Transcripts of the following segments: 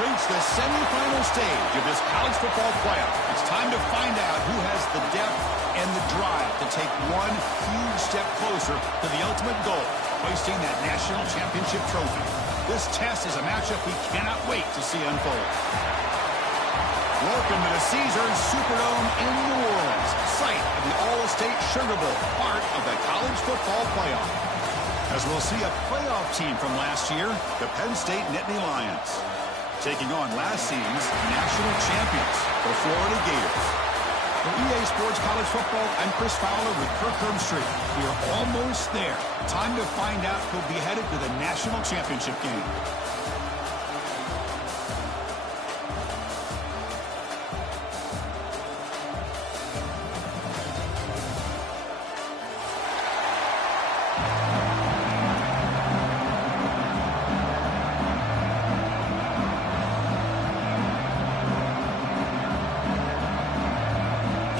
reached the semifinal stage of this college football playoff. It's time to find out who has the depth and the drive to take one huge step closer to the ultimate goal, hoisting that national championship trophy. This test is a matchup we cannot wait to see unfold. Welcome to the Caesars Superdome in New Orleans, site of the All-State Sugar Bowl, part of the college football playoff. As we'll see a playoff team from last year, the Penn State Nittany Lions, taking on last season's national champions, the Florida Gators. For EA Sports College Football, I'm Chris Fowler with Kirk Herbstreit. We are almost there. Time to find out who'll be headed to the national championship game.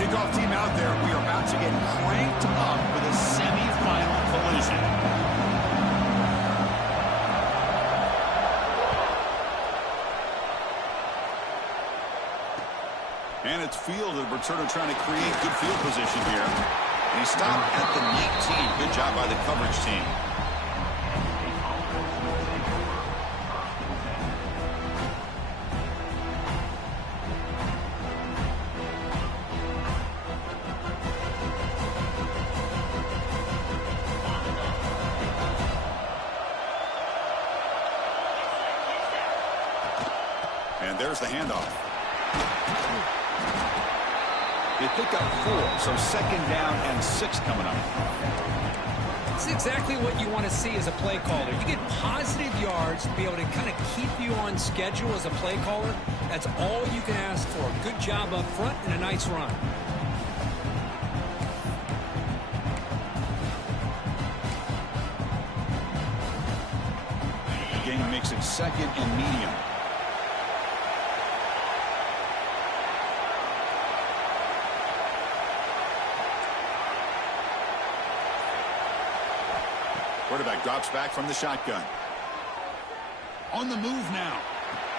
Kickoff team out there. We are about to get cranked up with a semifinal collision. And it's fielded. Returner trying to create good field position here. And he stopped at the 19. Good job by the coverage team. And there's the handoff. They pick up 4, so second down and 6 coming up. It's exactly what you want to see as a play caller. You get positive yards to be able to kind of keep you on schedule as a play caller. That's all you can ask for. Good job up front and a nice run. The game makes it second and medium. Quarterback drops back from the shotgun. On the move now.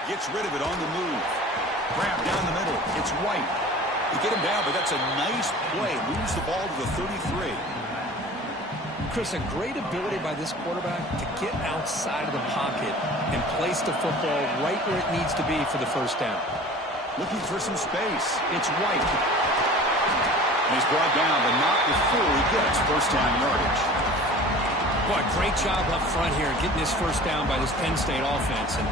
Gets rid of it on the move. Grab down the middle. It's White. They get him down, but that's a nice play. Moves the ball to the 33. Chris, a great ability by this quarterback to get outside of the pocket and place the football right where it needs to be for the first down. Looking for some space. It's White. And he's brought down, but not before he gets first-time yardage. Boy, great job up front here getting this first down by this Penn State offense. And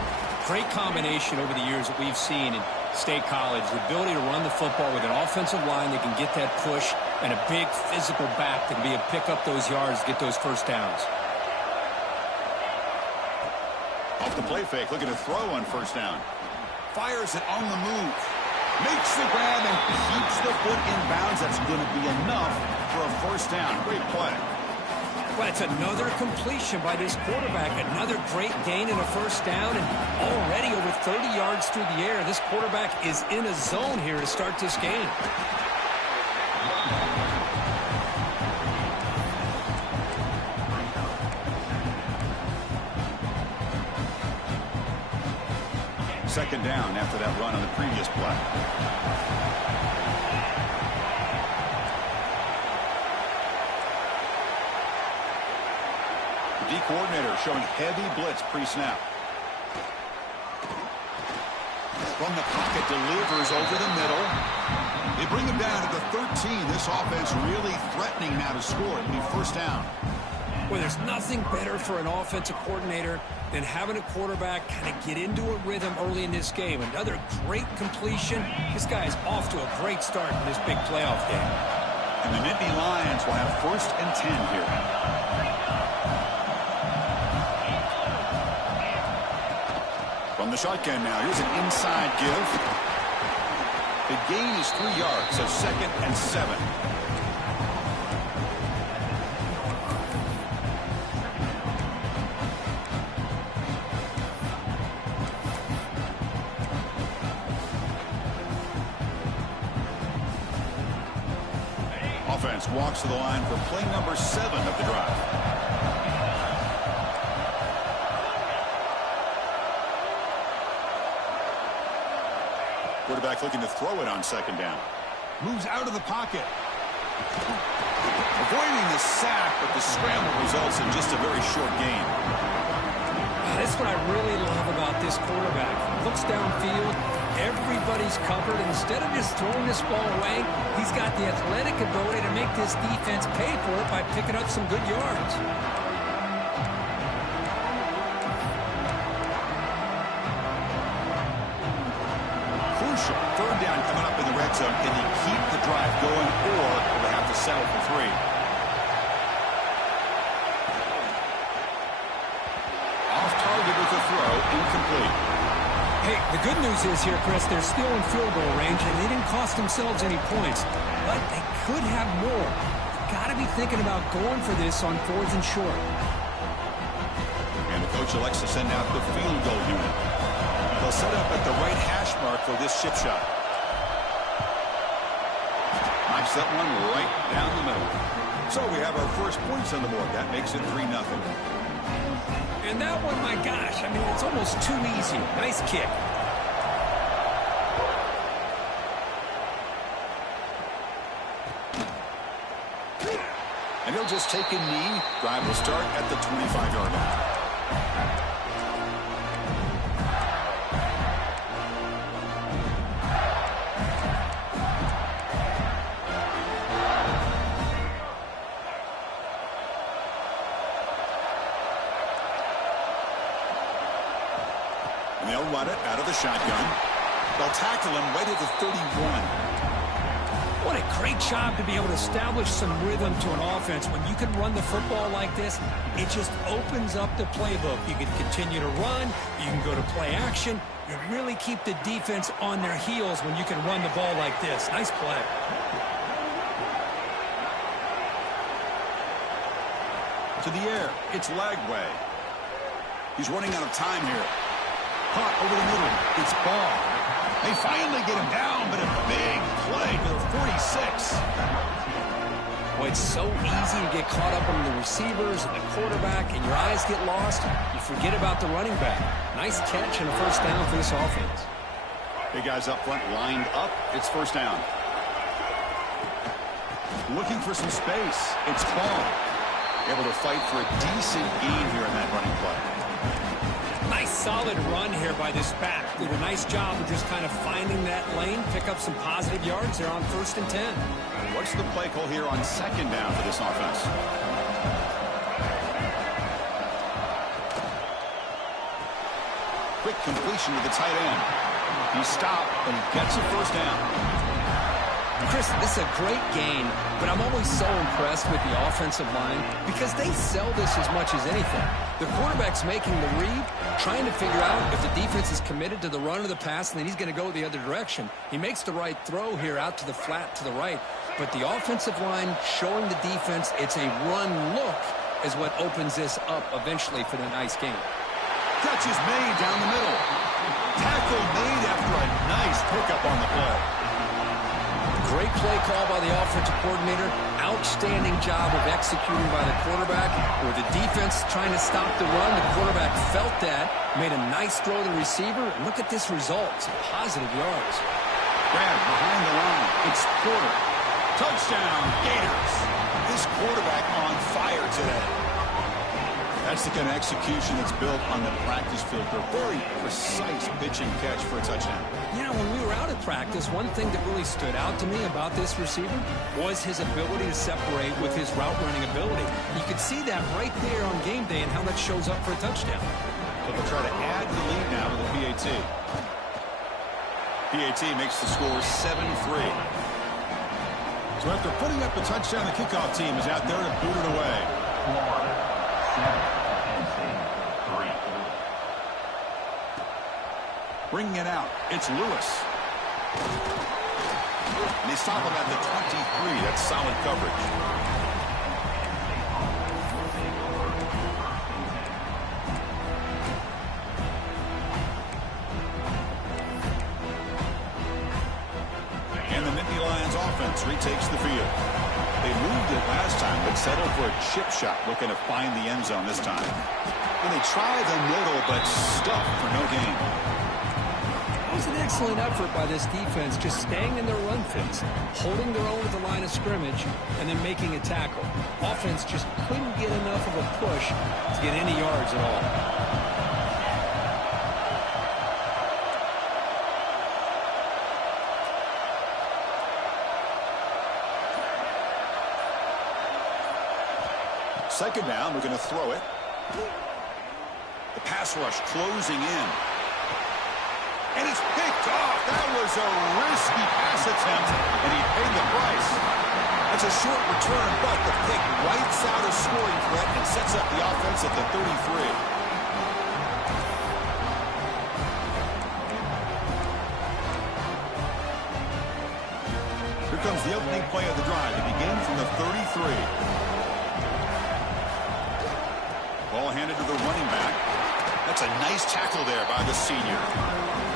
great combination over the years that we've seen in State College. The ability to run the football with an offensive line that can get that push and a big physical back that can be able to pick up those yards, get those first downs. Off the play fake, looking to throw on first down. Fires it on the move. Makes the grab and keeps the foot in bounds. That's going to be enough for a first down. Great play. Well, it's another completion by this quarterback. Another great gain in a first down, and already over 30 yards through the air. This quarterback is in a zone here to start this game. Second down after that run on the previous play. D coordinator showing heavy blitz pre-snap. From the pocket, delivers over the middle. They bring him down at the 13. This offense really threatening now to score. It'll be first down. Well, there's nothing better for an offensive coordinator than having a quarterback kind of get into a rhythm early in this game. Another great completion. This guy is off to a great start in this big playoff game. And the Nittany Lions will have first and 10 here. From the shotgun now, here's an inside give. The gain is 3 yards, so second and 7. Offense walks to the line for play number 7 of the drive. quarterback looking to throw it on second down. Moves out of the pocket. Avoiding the sack, but the scramble results in just a very short gain. That's what I really love about this quarterback. Looks downfield, everybody's covered. Instead of just throwing this ball away, he's got the athletic ability to make this defense pay for it by picking up some good yards. Crucial. Third down coming up in the red zone. Can he keep the drive going, or will they have to settle for 3? Off target with the throw, incomplete. Hey, the good news is here, Chris, they're still in field goal range, and they didn't cost themselves any points. But they could have more. Got to be thinking about going for this on 4th and short. And the coach elects to send out the field goal unit. They'll set up at the right hash mark for this chip shot. Knocks that one right down the middle. So we have our first points on the board. That makes it 3-0. And that one, my gosh, I mean, it's almost too easy. Nice kick. And he'll just take a knee. Drive will start at the 25-yard line. And they'll run it out of the shotgun. They'll tackle him right at the 31. What a great job to be able to establish some rhythm to an offense. When you can run the football like this, it just opens up the playbook. You can continue to run. You can go to play action. You really keep the defense on their heels when you can run the ball like this. Nice play. To the air. It's Lagway. He's running out of time here. Caught over the middle. It's ball. They finally get him down, but a big play to the 46. Boy, it's so easy to get caught up on the receivers and the quarterback, and your eyes get lost. You forget about the running back. Nice catch and a first down for this offense. Big guys up front lined up. It's first down. Looking for some space. It's Ball. Able to fight for a decent gain here in that running play. Nice solid run here by this back. Did a nice job of just kind of finding that lane, pick up some positive yards there on 1st and 10. What's the play call here on second down for this offense? Quick completion to the tight end. He stopped, but he gets a first down. Chris, this is a great game, but I'm always so impressed with the offensive line because they sell this as much as anything. The quarterback's making the read, trying to figure out if the defense is committed to the run or the pass, and then he's going to go the other direction. He makes the right throw here out to the flat to the right, but the offensive line showing the defense it's a run look is what opens this up eventually for the nice game. Catch is made down the middle. Tackle made after a nice pickup on the play. Great play call by the offensive coordinator. Outstanding job of executing by the quarterback. With the defense trying to stop the run, the quarterback felt that, made a nice throw to the receiver. And look at this result. Some positive yards. Grab behind the line. It's Porter. Touchdown, Gators. This quarterback on fire today. That's the kind of execution that's built on the practice field. They're very precise pitch and catch for a touchdown. You know, when we were out at practice, one thing that really stood out to me about this receiver was his ability to separate with his route running ability. You could see that right there on game day and how that shows up for a touchdown. So they'll try to add the lead now with the PAT. PAT makes the score 7-3. So after putting up the touchdown, the kickoff team is out there to boot it away. 4-7. Bringing it out, it's Lewis. And they stop him at the 23. That's solid coverage. And the Nittany Lions offense retakes the field. They moved it last time, but settled for a chip shot, looking to find the end zone this time. And they try the middle, but stuffed for no gain. was an excellent effort by this defense, just staying in their run fits, holding their own at the line of scrimmage, and then making a tackle. Offense just couldn't get enough of a push to get any yards at all. Second down, we're going to throw it. The pass rush closing in. And it's picked off. That was a risky pass attempt, and he paid the price. That's a short return, but the pick wipes out a scoring threat and sets up the offense at the 33. Here comes the opening play of the drive. It begins from the 33. Ball handed to the running back. That's a nice tackle there by the senior.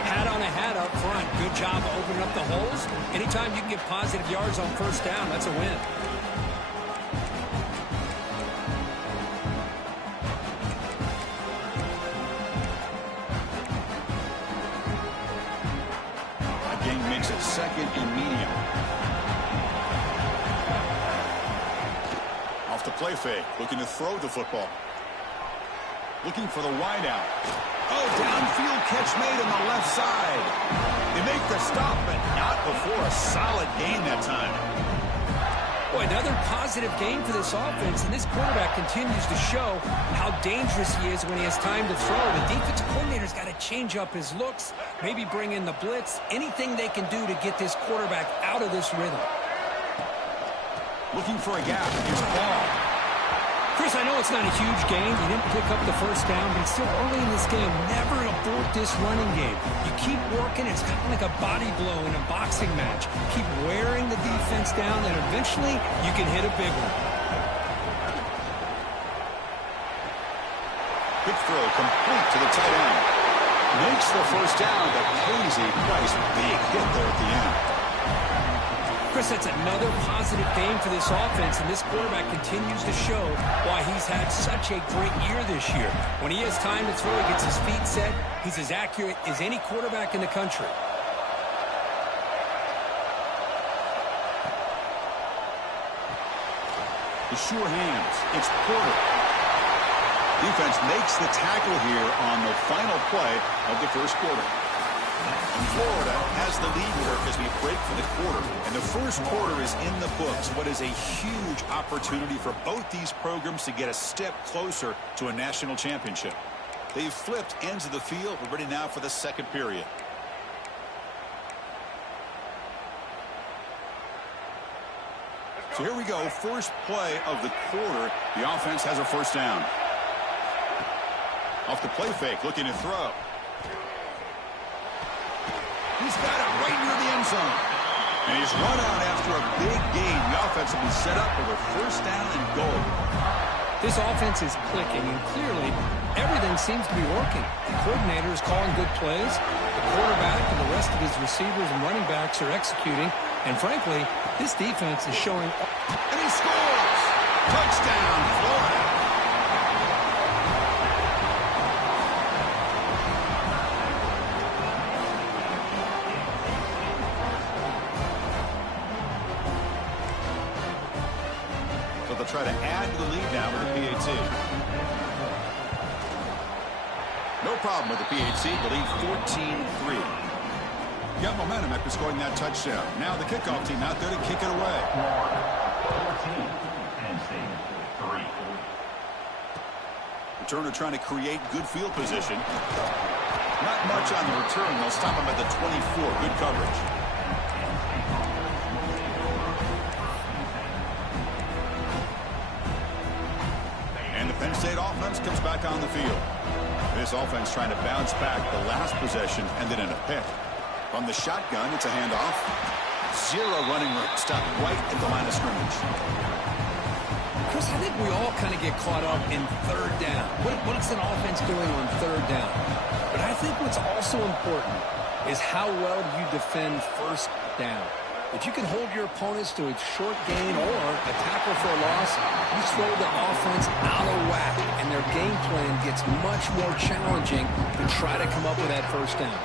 Hat on a hat up front. Good job opening up the holes. Anytime you can get positive yards on first down, that's a win. That game makes it second and medium. Off the play fake. Looking to throw the football. Looking for the wideout. Oh, downfield catch made on the left side. They make the stop, but not before a solid gain that time. Boy, another positive game for this offense, and this quarterback continues to show how dangerous he is when he has time to throw. The defensive coordinator's got to change up his looks, maybe bring in the blitz, anything they can do to get this quarterback out of this rhythm. Looking for a gap. Here's Ball. Chris, I know it's not a huge gain. You didn't pick up the first down, but it's still early in this game. Never abort this running game. You keep working. It's kind of like a body blow in a boxing match. Keep wearing the defense down, and eventually you can hit a big one. Good throw, complete to the tight end. Makes the first down, but pays a price. Big hit there at the end. Chris, that's another positive game for this offense, and this quarterback continues to show why he's had such a great year this year. When he has time to throw, he gets his feet set. He's as accurate as any quarterback in the country. The sure hands. It's Porter. Defense makes the tackle here on the final play of the first quarter. Florida has the lead here as we break for the quarter. And the first quarter is in the books. What is a huge opportunity for both these programs to get a step closer to a national championship. They've flipped ends of the field. We're ready now for the second period. So here we go. First play of the quarter. The offense has a first down. Off the play fake, looking to throw. He's got it right near the end zone. And he's run out after a big gain. The offense will be set up with a first down and goal. This offense is clicking, and clearly everything seems to be working. The coordinator is calling good plays. The quarterback and the rest of his receivers and running backs are executing. And frankly, this defense is showing. And he scores! Touchdown, Florida! They'll try to add to the lead now with the PAT. No problem with the PAT. The lead 14-3. Got momentum after scoring that touchdown. Now the kickoff team out there to kick it away. Returner trying to create good field position. Not much on the return. They'll stop him at the 24. Good coverage. And the Penn State offense comes back on the field. This offense trying to bounce back. The last possession ended in a pick. From the shotgun, it's a handoff. Zero running room. Stopped right at the line of scrimmage. Chris, I think we all kind of get caught up in third down. What's an offense doing on third down? But I think what's also important is how well do you defend first down. If you can hold your opponents to a short gain or a tackle for a loss, you throw the offense out of whack, and their game plan gets much more challenging to try to come up with that first down.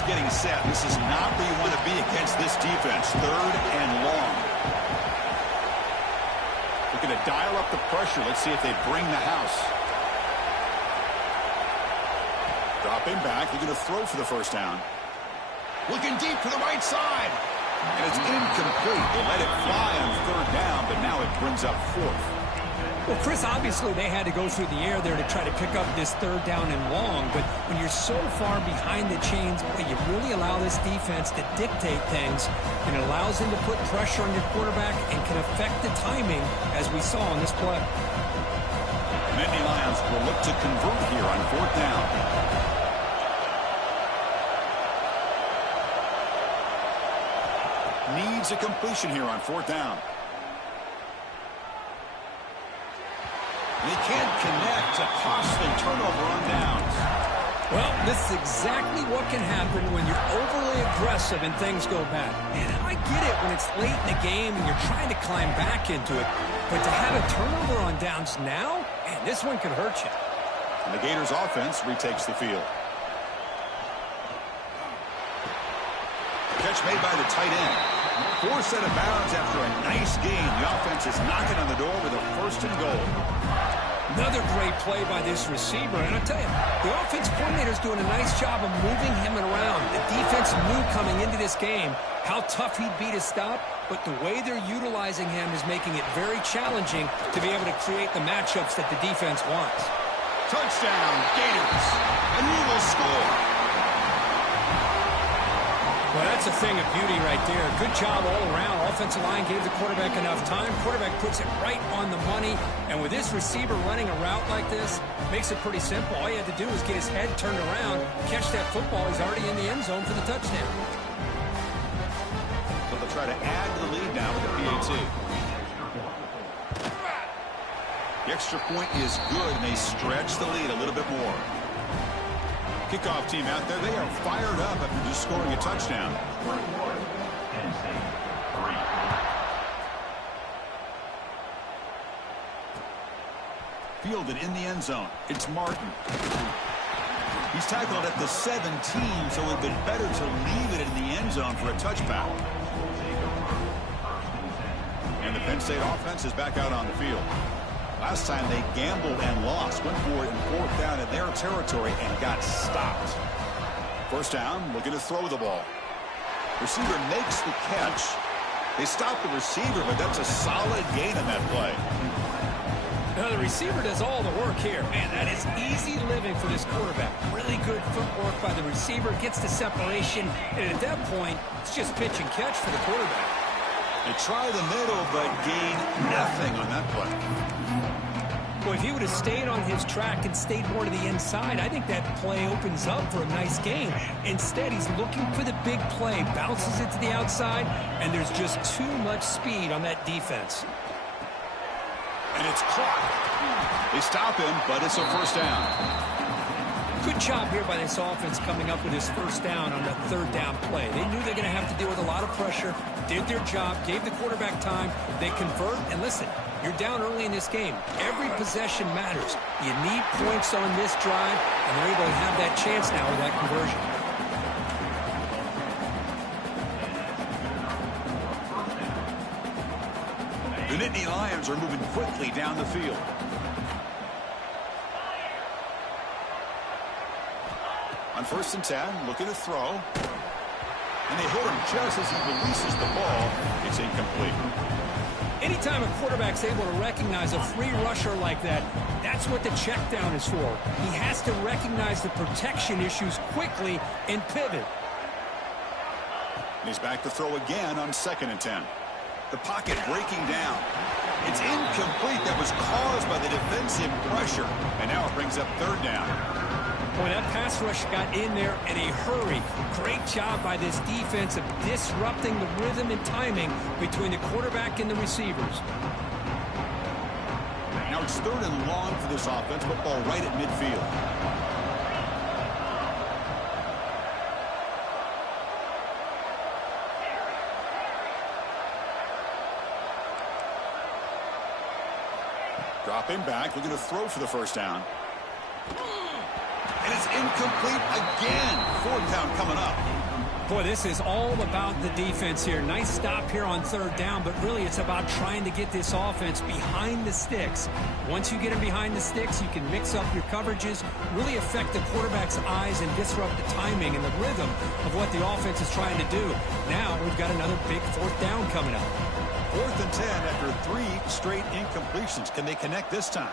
is getting set. This is not where you want to be against this defense. 3rd and long. Looking to dial up the pressure. Let's see if they bring the house. Dropping back. Looking to throw for the first down. Looking deep to the right side. And it's incomplete. They let it fly on 3rd down, but now it brings up 4th. Well, Chris, obviously they had to go through the air there to try to pick up this 3rd down and long, but when you're so far behind the chains, you really allow this defense to dictate things, and it allows them to put pressure on your quarterback and can affect the timing, as we saw on this play. Nittany Lions will look to convert here on 4th down. Needs a completion here on 4th down. They can't connect. A costly turnover on downs. Well, this is exactly what can happen when you're overly aggressive and things go bad. And I get it when it's late in the game and you're trying to climb back into it. But to have a turnover on downs now, man, this one could hurt you. And the Gators offense retakes the field. Catch made by the tight end. Forced out of bounds after a nice game. The offense is knocking on the door with a 1st and goal. Another great play by this receiver. And I'll tell you, the offense coordinator's doing a nice job of moving him around. The defense knew coming into this game how tough he'd be to stop, but the way they're utilizing him is making it very challenging to be able to create the matchups that the defense wants. Touchdown, Gators. And we will score. Well, that's a thing of beauty right there. Good job all around. Offensive line gave the quarterback enough time. Quarterback puts it right on the money. And with this receiver running a route like this, makes it pretty simple. All he had to do was get his head turned around, catch that football. He's already in the end zone for the touchdown. So they'll try to add to the lead now with the PAT. The extra point is good, and they stretch the lead a little bit more. Kickoff team out there, they are fired up after just scoring a touchdown. Fielded in the end zone. It's Martin. He's tackled at the 17, so it would have been better to leave it in the end zone for a touchback. And the Penn State offense is back out on the field. Last time they gambled and lost, went for it in 4th down in their territory and got stopped. 1st down, looking to throw the ball. Receiver makes the catch. They stop the receiver, but that's a solid gain on that play. Now the receiver does all the work here. Man, that is easy living for this quarterback. Really good footwork by the receiver, gets the separation, and at that point, it's just pitch and catch for the quarterback. They try the middle, but gain nothing on that play. Well, if he would have stayed on his track and stayed more to the inside, I think that play opens up for a nice game. Instead, he's looking for the big play, bounces it to the outside, and there's just too much speed on that defense. And it's caught. They stop him, but it's a 1st down. Good job here by this offense coming up with his 1st down on that 3rd down play. They knew they're going to have to deal with a lot of pressure, did their job, gave the quarterback time, they convert, and listen, you're down early in this game. Every possession matters. You need points on this drive, and they're able to have that chance now with that conversion. The Nittany Lions are moving quickly down the field. On 1st and 10, looking to throw. And they hit him just as he releases the ball. It's incomplete. Anytime a quarterback's able to recognize a free rusher like that, that's what the check down is for. He has to recognize the protection issues quickly and pivot. He's back to throw again on 2nd and 10. The pocket breaking down. It's incomplete. That was caused by the defensive pressure. And now it brings up 3rd down. Boy, that pass rush got in there in a hurry. Great job by this defense of disrupting the rhythm and timing between the quarterback and the receivers. Now it's 3rd and long for this offense. Football right at midfield. Dropping back, looking to throw for the 1st down. And it's incomplete again. 4th down coming up. Boy, this is all about the defense here. Nice stop here on third down, but really it's about trying to get this offense behind the sticks. Once you get them behind the sticks, you can mix up your coverages, really affect the quarterback's eyes and disrupt the timing and the rhythm of what the offense is trying to do. Now we've got another big fourth down coming up. 4th and 10 after 3 straight incompletions. Can they connect this time?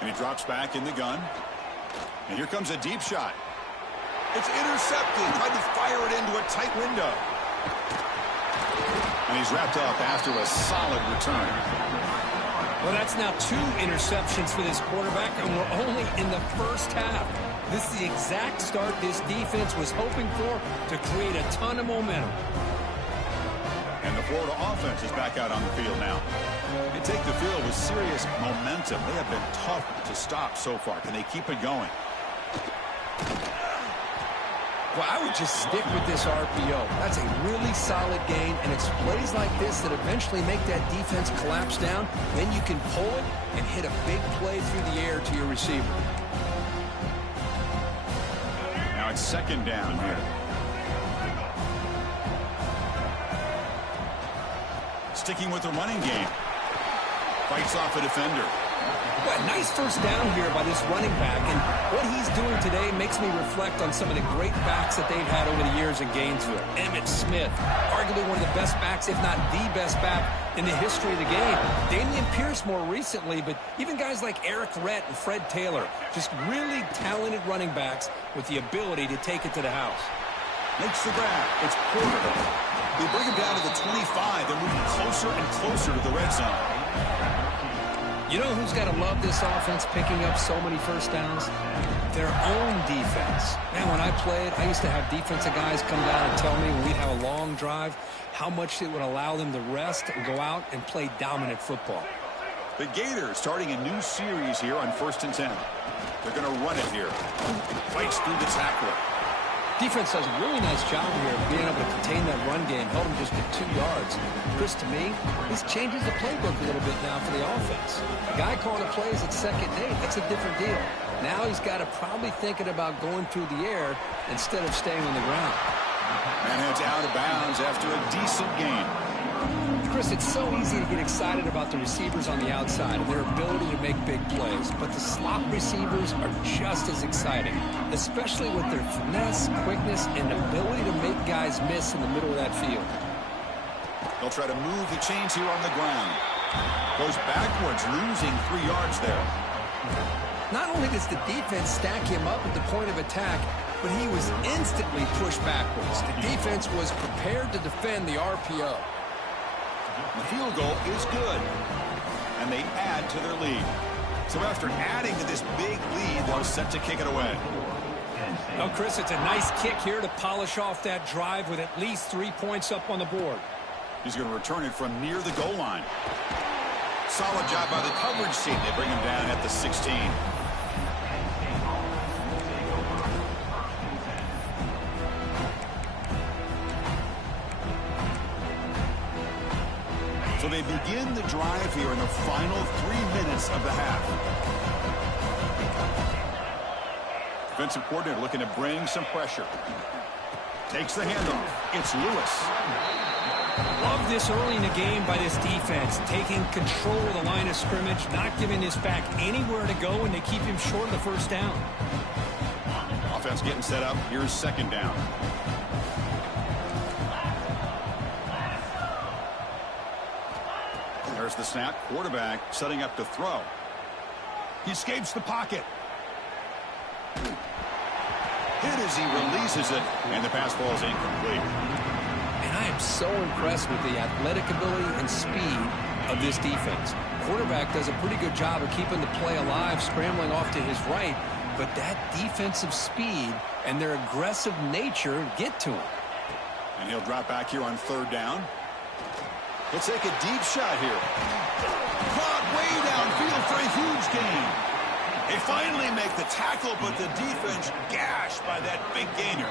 And he drops back in the gun. And here comes a deep shot. It's intercepted. Tried to fire it into a tight window. And he's wrapped up after a solid return. Well, that's now 2 interceptions for this quarterback, and we're only in the first half. This is the exact start this defense was hoping for to create a ton of momentum. And the Florida offense is back out on the field now. They take the field with serious momentum. They have been tough to stop so far. Can they keep it going? Well, I would just stick with this RPO. That's a really solid game, and it's plays like this that eventually make that defense collapse down. Then you can pull it and hit a big play through the air to your receiver. Now it's 2nd down here. Sticking with the running game. Fights off a defender. Well, nice first down here by this running back, and what he's doing today makes me reflect on some of the great backs that they've had over the years in Gainesville. Emmitt Smith, arguably one of the best backs, if not the best back in the history of the game. Damian Pierce more recently, but even guys like Eric Rett and Fred Taylor, just really talented running backs with the ability to take it to the house. Makes the grab. It's Porter. They bring him down to the 25. They're moving closer and closer to the red zone. You know who's got to love this offense picking up so many first downs? Their own defense. Man, when I played, I used to have defensive guys come down and tell me when we'd have a long drive how much it would allow them to rest and go out and play dominant football. The Gators starting a new series here on 1st and 10. They're going to run it here. Fights through the tackler. Defense does a really nice job here of being able to contain that run game, held him just at 2 yards. Chris, to me, this changes the playbook a little bit now for the offense. The guy calling the plays at 2nd and 8, that's a different deal. Now he's got to probably thinking about going through the air instead of staying on the ground. Man heads out of bounds after a decent game. Chris, it's so easy to get excited about the receivers on the outside and their ability to make big plays, but the slot receivers are just as exciting, especially with their finesse, quickness, and ability to make guys miss in the middle of that field. They'll try to move the chains here on the ground. Goes backwards, losing 3 yards there. Not only does the defense stack him up at the point of attack, but he was instantly pushed backwards. The defense was prepared to defend the RPO. The field goal is good, and they add to their lead. So after adding to this big lead, they're set to kick it away. Well, Chris, it's a nice kick here to polish off that drive with at least 3 points up on the board. He's going to return it from near the goal line. Solid job by the coverage team. They bring him down at the 16. So they begin the drive here in the final 3 minutes of the half. Defensive coordinator looking to bring some pressure. Takes the handoff. It's Lewis. Love this early in the game by this defense, taking control of the line of scrimmage, not giving this back anywhere to go, and they keep him short of the first down. Offense getting set up. Here's 2nd down. There's the snap. Quarterback setting up to throw. He escapes the pocket. Hit as he releases it, and the pass ball is incomplete. And I am so impressed with the athletic ability and speed of this defense. Quarterback does a pretty good job of keeping the play alive, scrambling off to his right, but that defensive speed and their aggressive nature get to him. And he'll drop back here on 3rd down. He'll take a deep shot here. Caught way downfield for a huge gain. They finally make the tackle, but the defense gashed by that big gainer.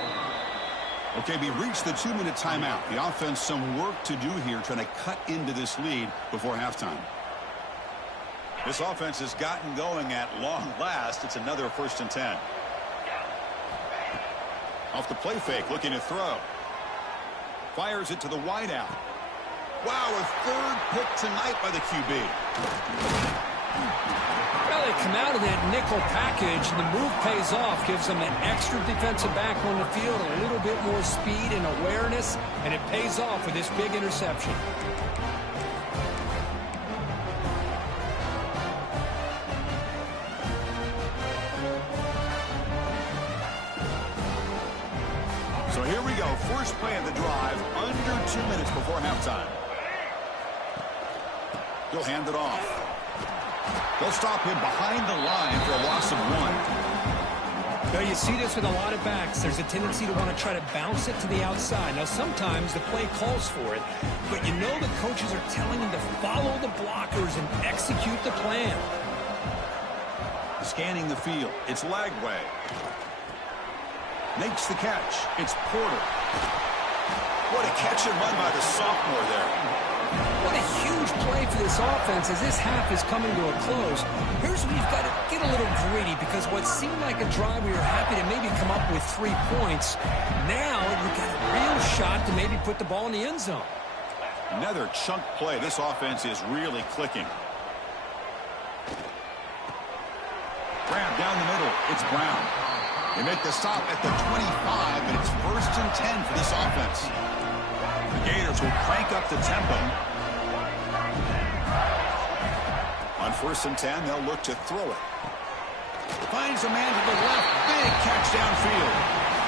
Okay, we reached the 2-minute timeout. The offense some work to do here, trying to cut into this lead before halftime. This offense has gotten going at long last. It's another 1st and 10. Off the play fake, looking to throw. Fires it to the wideout. Wow, a 3rd pick tonight by the QB. Well, they come out of that nickel package, and the move pays off, gives them an extra defensive back on the field, a little bit more speed and awareness, and it pays off with this big interception. So here we go. First play of the drive, under 2 minutes before halftime. He'll hand it off. They'll stop him behind the line for a loss of 1. Now, you see this with a lot of backs. There's a tendency to want to try to bounce it to the outside. Now, sometimes the play calls for it, but you know the coaches are telling him to follow the blockers and execute the plan. Scanning the field. It's Lagway. Makes the catch. It's Porter. What a catch and run by the sophomore there. What a huge play for this offense as this half is coming to a close. Here's where you've got to get a little greedy, because what seemed like a drive where you're happy to maybe come up with 3 points, now you've got a real shot to maybe put the ball in the end zone. Another chunk play. This offense is really clicking. Grab down the middle. It's Brown. They make the stop at the 25, and it's 1st and 10 for this offense. The Gators will crank up the tempo. On 1st and 10, they'll look to throw it. Finds a man to the left. Big catch downfield.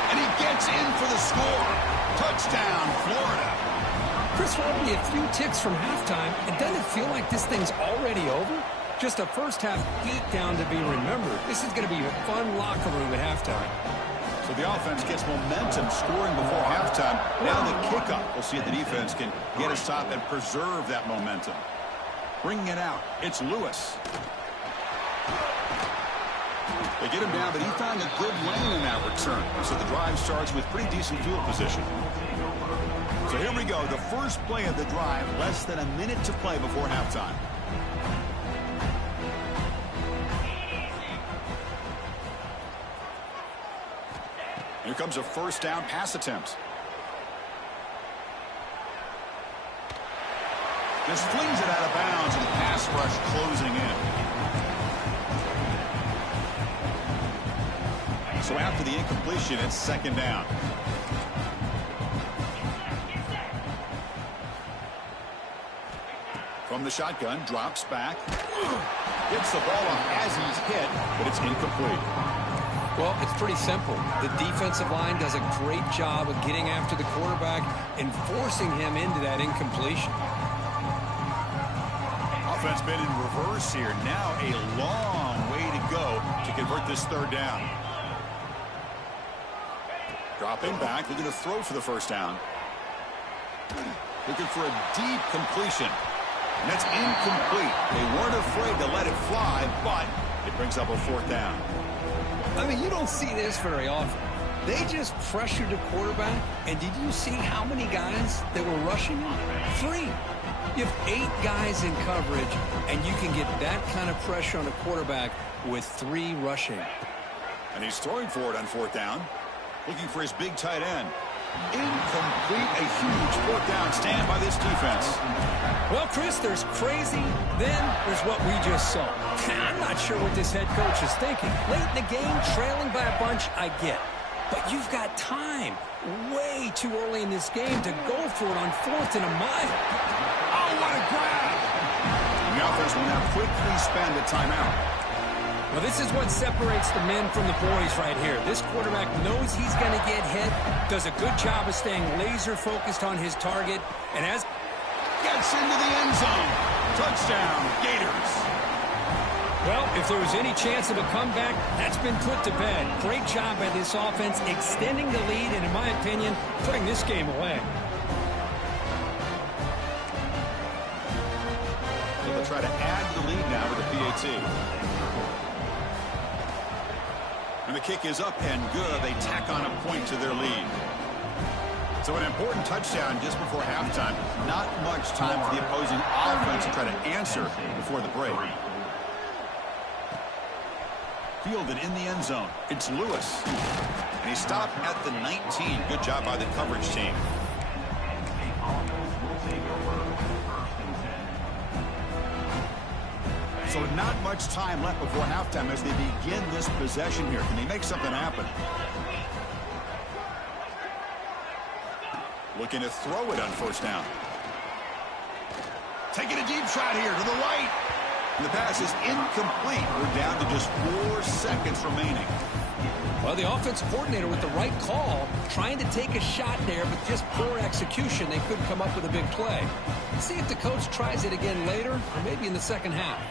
And he gets in for the score. Touchdown, Florida. Chris, we're only a few ticks from halftime, and doesn't it feel like this thing's already over? Just a first-half beatdown to be remembered. This is going to be a fun locker room at halftime. So the offense gets momentum scoring before halftime. Now the kickoff. We'll see if the defense can get a stop and preserve that momentum. Bringing it out. It's Lewis. They get him down, but he found a good lane in that return. So the drive starts with pretty decent field position. So here we go. The first play of the drive. Less than a minute to play before halftime. Here comes a 1st down pass attempt. Just flings it out of bounds, and the pass rush closing in. So after the incompletion, it's 2nd down. From the shotgun, drops back. Gets the ball off as he's hit, but it's incomplete. Well, it's pretty simple. The defensive line does a great job of getting after the quarterback and forcing him into that incompletion. Offense been in reverse here. Now a long way to go to convert this 3rd down. Dropping back, looking to throw for the 1st down. Looking for a deep completion. And that's incomplete. They weren't afraid to let it fly, but it brings up a 4th down. I mean, you don't see this very often. They just pressured the quarterback, and did you see how many guys that were rushing him? 3. You have 8 guys in coverage, and you can get that kind of pressure on a quarterback with 3 rushing. And he's throwing for it on 4th down. Looking for his big tight end. Incomplete. A huge 4th down stand by this defense. Well, Chris, there's crazy, then there's what we just saw. I'm not sure what this head coach is thinking. Late in the game, trailing by a bunch, I get. But you've got time. Way too early in this game to go for it on 4th and a mile. Oh, what a grab! And the offense will now quickly spend a timeout. Well, this is what separates the men from the boys right here. This quarterback knows he's going to get hit, does a good job of staying laser focused on his target, and as gets into the end zone. Touchdown, Gators. Well, if there was any chance of a comeback, that's been put to bed. Great job by this offense extending the lead and, in my opinion, putting this game away. So they'll try to add to the lead now with the PAT. And the kick is up and good. They tack on a point to their lead. So an important touchdown just before halftime. Not much time for the opposing offense to try to answer before the break. Fielded in the end zone. It's Lewis. And he stopped at the 19. Good job by the coverage team. So not much time left before halftime as they begin this possession here. Can they make something happen? Looking to throw it on first down. Taking a deep shot here to the right. And the pass is incomplete. We're down to just 4 seconds remaining. Well, the offensive coordinator with the right call, trying to take a shot there, but just poor execution. They couldn't come up with a big play. Let's see if the coach tries it again later, or maybe in the second half.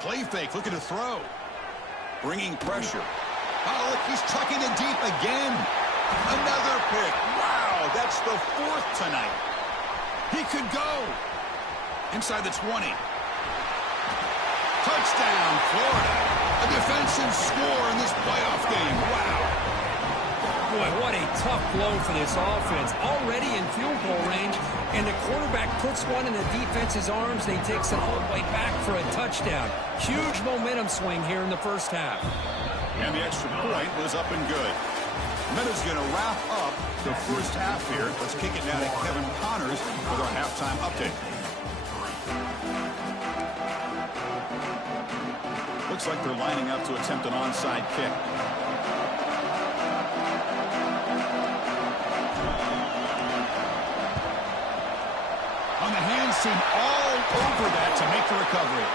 Play fake, looking to throw. Bringing pressure. Oh, look, he's trucking it deep again. Another pick. Wow, that's the 4th tonight. He could go. Inside the 20. Touchdown, Florida. A defensive score in this playoff game. Wow. Boy, what a tough blow for this offense. Already in field goal range, and the quarterback puts one in the defense's arms, and he takes it all the way back for a touchdown. Huge momentum swing here in the first half. And the extra point was up and good. Meta's going to wrap up the first half here. Let's kick it now to Kevin Connors with our halftime update. Looks like they're lining up to attempt an onside kick. On the hands team all over that to make the recovery.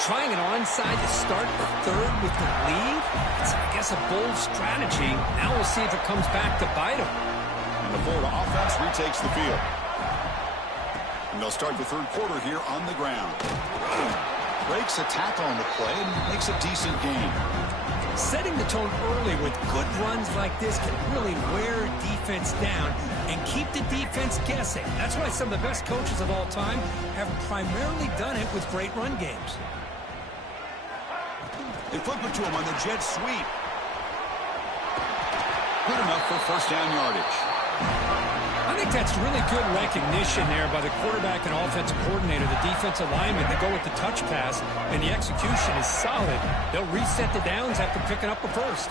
Trying an onside to start the third with the lead? It's, I guess, a bold strategy. Now we'll see if it comes back to bite them. And the Florida offense retakes the field. And they'll start the third quarter here on the ground. Breaks a tackle on the play and makes a decent gain. Setting the tone early with good runs like this can really wear defense down and keep the defense guessing. That's why some of the best coaches of all time have primarily done it with great run games. They flip it to him on the jet sweep. Good enough for first down yardage. I think that's really good recognition there by the quarterback and offensive coordinator, the defensive lineman, to go with the touch pass, and the execution is solid. They'll reset the downs after picking up the first.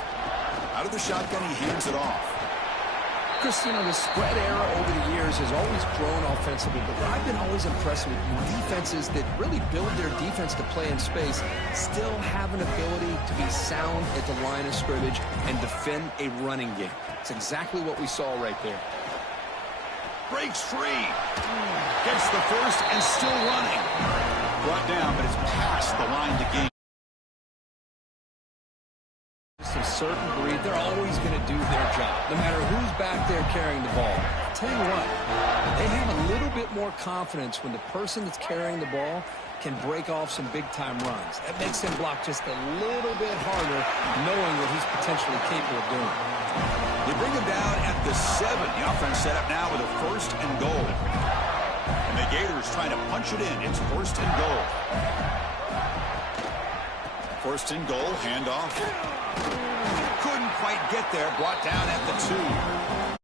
Out of the shotgun, he hands it off. Chris, you know, the spread era over the years has always grown offensively, but what I've been always impressed with defenses that really build their defense to play in space still have an ability to be sound at the line of scrimmage and defend a running game. It's exactly what we saw right there. Breaks free. Gets the first and still running. Brought down, but it's past the line to gain. Just a certain breed, they're always going to do their job, no matter who's back there carrying the ball. I'll tell you what, they have a little bit more confidence when the person that's carrying the ball can break off some big-time runs. That makes him block just a little bit harder, knowing what he's potentially capable of doing. They bring him down at the 7. The offense set up now with a first and goal. And the Gators trying to punch it in. It's first and goal. First and goal, handoff. Couldn't quite get there. Brought down at the 2.